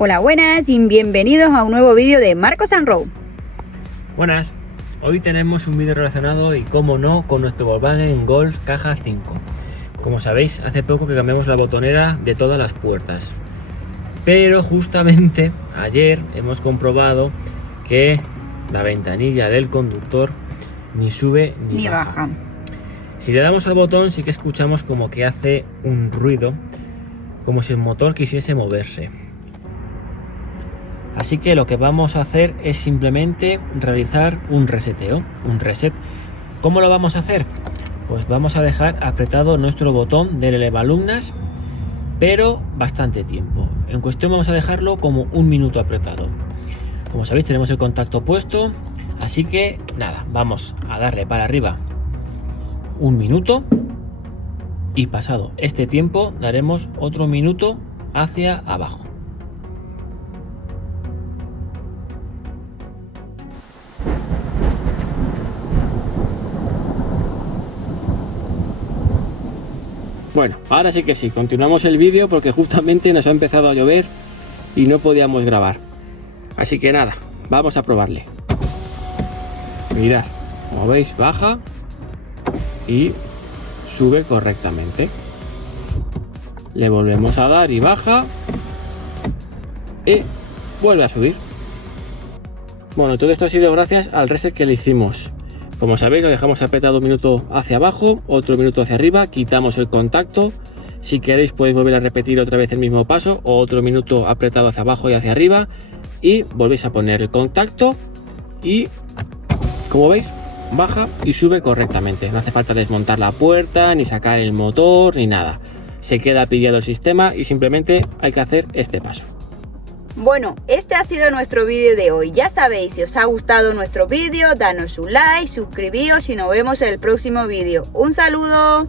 Hola, buenas y bienvenidos a un nuevo vídeo de Marcos and Row. Buenas, hoy tenemos un vídeo relacionado y como no con nuestro Volkswagen Golf caja 5. Como sabéis, hace poco que cambiamos la botonera de todas las puertas, pero justamente ayer hemos comprobado que la ventanilla del conductor ni sube ni baja. Si le damos al botón sí que escuchamos como que hace un ruido, como si el motor quisiese moverse. Así que lo que vamos a hacer es simplemente realizar un reseteo, un reset. ¿Cómo lo vamos a hacer? Pues vamos a dejar apretado nuestro botón del elevalumnas, pero bastante tiempo. En cuestión vamos a dejarlo como un minuto apretado. Como sabéis, tenemos el contacto puesto, así que nada, vamos a darle para arriba un minuto y pasado este tiempo daremos otro minuto hacia abajo. Bueno, ahora sí que sí, continuamos el vídeo porque justamente nos ha empezado a llover y no podíamos grabar. Así que nada, vamos a probarle. Mirad, como veis, baja y sube correctamente. Le volvemos a dar y baja y vuelve a subir. Bueno, todo esto ha sido gracias al reset que le hicimos. Como sabéis, lo dejamos apretado un minuto hacia abajo, otro minuto hacia arriba, quitamos el contacto. Si queréis podéis volver a repetir otra vez el mismo paso, o otro minuto apretado hacia abajo y hacia arriba, y volvéis a poner el contacto y, como veis, baja y sube correctamente. No hace falta desmontar la puerta, ni sacar el motor, ni nada. Se queda pillado el sistema y simplemente hay que hacer este paso. Bueno, este ha sido nuestro vídeo de hoy. Ya sabéis, si os ha gustado nuestro vídeo, danos un like, suscribíos y nos vemos en el próximo vídeo. ¡Un saludo!